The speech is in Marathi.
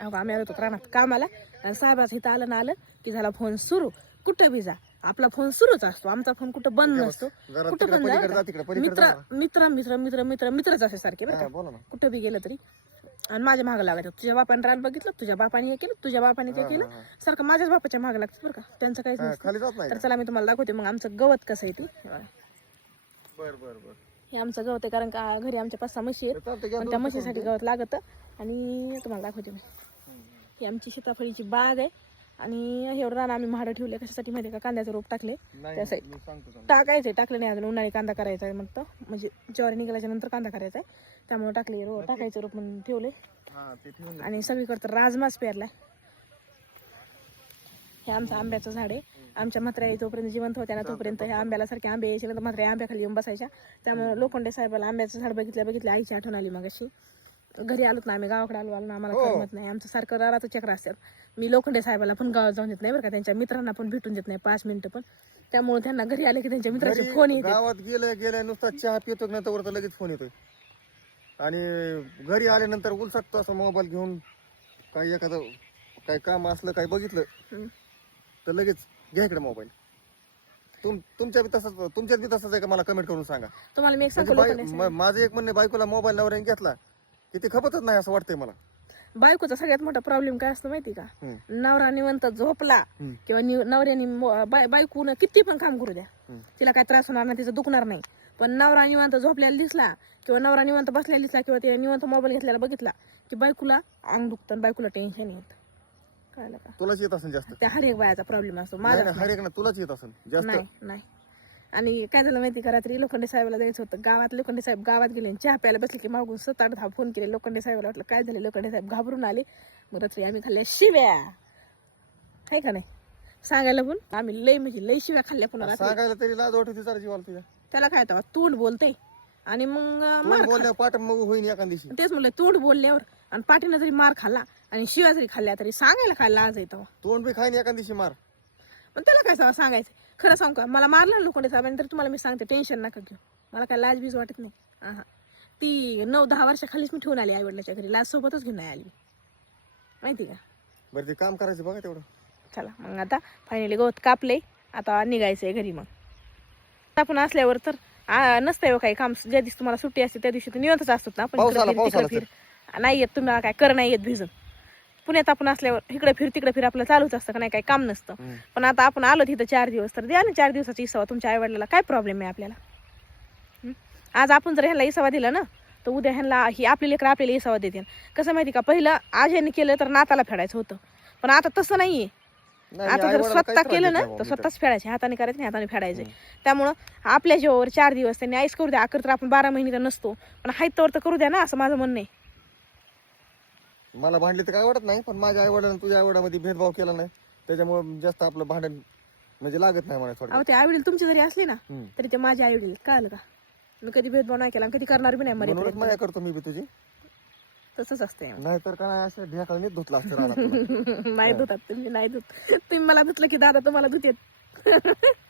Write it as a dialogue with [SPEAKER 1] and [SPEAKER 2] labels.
[SPEAKER 1] अहो, आम्ही आलो होतो रानात कामाला. आणि साहेबाचं इथं आलं ना आलं की झाला फोन सुरू. कुठं बी जा. आपला फोन सुरूच असतो. आमचा फोन कुठं बंद नसतो. कुठं पण?
[SPEAKER 2] पलीकडे
[SPEAKER 1] मित्र. मित्र मित्र मित्र मित्र मित्रच असे सारखे बरं का. कुठं बी गेलं तरी. आणि माझ्या मागं लागायचं. तुझ्या बापाने रान बघितलं तुझ्या बापाने हे केलं तुझ्या बापाने ते केलं. सारखं माझ्याच बापाच्या मागं लागतं बरं का. त्यांचं काहीच नसतं.
[SPEAKER 2] नाही
[SPEAKER 1] तर चला मी तुम्हाला दाखवते. मग आमचं गवत कसं आहे ते. हे आमचं गवत आहे कारण का घरी आमच्या पाच सहा म्हशी आहेत. त्या. म्हशीसाठी गवत लागत. आणि तुम्हाला दाखवते मी. ही आमची सीताफळीची बाग आहे. आणि हे रान आम्ही महाड ठेवले कशासाठी माहिती का? कांद्याचं रोप टाकले.
[SPEAKER 2] नाही,
[SPEAKER 1] त्या साईड.
[SPEAKER 2] मी सांगतो तुम्हाला.
[SPEAKER 1] टाकायचंय टाकलं नाही अजून. उन्हाळी कांदा करायचा आहे म्हणतं. म्हणजे ज्वारी निघाल्याच्या नंतर कांदा करायचा आहे. त्यामुळे टाकले रो टाकायचं रोप म्हणून ठेवले. आणि सगळीकडे तर राजमाच पेरलाय. हे आमचं आंब्याचं झाड आहे. आमच्या म्हात्र्या जोपर्यंत जिवंत होत्या ना तोपर्यंत ह्या आंब्याला सारखे आंबे यायचे नंतर म्हात्र्या आंब्याखाली येऊन बसायच्या. त्यामुळे लोखंडे साहेबाला आंब्याचं झाड बघितल्या बघितल्या आईची आठवण आली मग अशी घरी आलोत ना आम्ही गावाकडे आलो आलो ना आम्हाला
[SPEAKER 2] हो.
[SPEAKER 1] करमत नाही. आमचं सारखं राराचं चक्र असतात. मी लोखंडे साहेबाला पण गावात जाऊन देत नाही बरं का त्यांच्या मित्रांना पण भेटून देत नाही पाच मिनिटं पण. त्यामुळे त्यांना घरी आले की त्यांच्या मित्राचे
[SPEAKER 2] घरी
[SPEAKER 1] फोन येते.
[SPEAKER 2] गावात गेले गेले नुसता चहा पितो की नंतर वरती लगेच फोन येतोय. आणि घरी आल्यानंतर उलसकतो असं मोबाईल घेऊन काही एखादं काही काम असलं काही बघितलं
[SPEAKER 1] हम्म.
[SPEAKER 2] तर लगेच घ्या इकडे मोबाईल. तुम तुमच्या बी तसंच तुमच्यात बी तसंच आहे का? मला कमेंट करून सांगा.
[SPEAKER 1] तुम्हाला मी एक
[SPEAKER 2] म्हणजे म- माझं एक म्हणणे बायकोला मोबाईल नवऱ्याने घेतला की ते खपतच नाही असं वाटतंय मला.
[SPEAKER 1] बायकोचा सगळ्यात मोठा प्रॉब्लेम काय असतो माहिती का?
[SPEAKER 2] हम्म.
[SPEAKER 1] नवरा निवंत झोपला
[SPEAKER 2] हम्म.
[SPEAKER 1] किंवा नि- नवऱ्याने मो- बाय- बायकोनं किती पण काम करू द्या.
[SPEAKER 2] हम्म.
[SPEAKER 1] तिला काय त्रास होणार नाही तिचं दुखणार नाही. पण नवरा निवांत झोपलेला दिसला किंवा नवरा निवांत बसलेला दिसला किंवा ते निवांत मोबाईल घेतलेला बघितला की बायकोला अंग दुखतं आणि बायकोला टेन्शन येत. कळलं का?
[SPEAKER 2] तुलाच येत असेल जास्त.
[SPEAKER 1] त्या हर एक बायाचा प्रॉब्लेम असतो.
[SPEAKER 2] नाही
[SPEAKER 1] माझा
[SPEAKER 2] ना हर एक ना तुलाच येत असेल जास्त.
[SPEAKER 1] नाही नाही. आणि काय झालं माहिती का? रात्री लोखंडे साहेबाला जायचं होतं. गावात लोखंडे साहेब गावात गेले आणि चहा प्यायला बसले की मागून सत आठ दहा फोन केले. लोखंडे साहेबाला वाटलं काय झालं? लोखंडे साहेब घाबरून आले. मग रात्री आम्ही खाल्ल्या शिव्या. आहे का नाही? सांगायला पण आम्ही लई म्हणजे लई शिव्या खाल्ल्या पुन्हा रात्री.
[SPEAKER 2] सांगायला तरी लाज वाटत होती जरा जीवाला तुझ्या.
[SPEAKER 1] त्याला काय तेव्हा तोंड बोलतंय. आणि मग अं,
[SPEAKER 2] तू
[SPEAKER 1] मार
[SPEAKER 2] बोलल्या पाठ मग होईन एका दिवशी.
[SPEAKER 1] तेच म्हणलं तोंड बोलल्यावर आणि पाठीनं जरी मार खाल्ला आणि शिव्या जरी खाल्ल्या तरी सांगायला काय लाज आहे तेव्हा.
[SPEAKER 2] तोंड बी खाईन एका दिवशी मार.
[SPEAKER 1] पण त्याला काय सांगा- सांगायचं? खरं सांगू का? मला मारलं लोखंडे साहेबांनी तर तुम्हाला मी सांगते टेन्शन नका घेऊ. मला काय लाज बीज वाटत नाही. हा ती नऊ दहा वर्षाखालीच मी ठेवून आली आई वडिलाच्या घरी. लाज सोबतच घेऊन नाही आली माहिती का?
[SPEAKER 2] बरं ते काम करायचं बघा तेवढं.
[SPEAKER 1] चला मग आता फायनली गवत कापले. आता निघायचंय घरी मग. आपण असल्यावर तर आ, नसतंय हो काही काम. ज्या दिवशी तुम्हाला सुट्टी असते त्या दिवशी तर निवंतच असतात ना. आपण
[SPEAKER 2] पाऊस
[SPEAKER 1] इकडं
[SPEAKER 2] आला,
[SPEAKER 1] फिर,
[SPEAKER 2] पाऊस
[SPEAKER 1] तिकडं
[SPEAKER 2] आला
[SPEAKER 1] फिर. नाही येत तुम्हाला काय कर नाही येत भिजून पुण्यात आपण असल्यावर इकडे फिर तिकडे फिर आपलं चालूच असतं का नाही काही काम नसतं. पण आता आपण आलो तिथं चार दिवस तर द्या ना चार दिवसाचा इसावा. तुमच्या आईवडिलाला काय प्रॉब्लेम आहे आपल्याला? आज आपण जर ह्यांना इसावा दिला ना तर उद्या ह्यांना ही आपली लेकरं आपल्याला इसावा देतील. कसं माहिती का पहिलं आज ह्यांनी केलं तर नाताला फेडायचं होतं. पण आता तसं नाहीये.
[SPEAKER 2] नाही,
[SPEAKER 1] आता जर स्वतः केलं ना तर स्वतःच फेडायचे. हाताने करायचं नाही हाताने फेडायचे. त्यामुळं आपल्या जेव्हावर चार दिवस त्यांनी आईस करू द्या अकर तर आपण बारा महिने तर नसतो. पण हाय तर तर करू द्या ना असं माझं म्हणणं आहे.
[SPEAKER 2] मला भांडली तर काय वाटत नाही पण माझ्या आई वडिलांनी तुझ्या आई वडिलांमध्ये भेदभाव केला नाही. त्याच्यामुळे जास्त आपलं भांडण म्हणजे लागत नाही मला थोडं
[SPEAKER 1] अहो ते आईवडील तुमचे जरी असले ना
[SPEAKER 2] हम्म.
[SPEAKER 1] तरी ते माझे आईवडील कळलं का? मी कधी भेदभाव नाही केला आणि कधी करणार बी नाही
[SPEAKER 2] म्हणूनच माया करतो मी बी तुझी.
[SPEAKER 1] तसंच असते
[SPEAKER 2] नाहीतर काय असं ढेकाळणीच धुतला असतं रानात तुला.
[SPEAKER 1] नाही धुतात तुम्ही नाही धुत. तुम्ही मला धुतलं की दादा तुम्हाला धुतेत.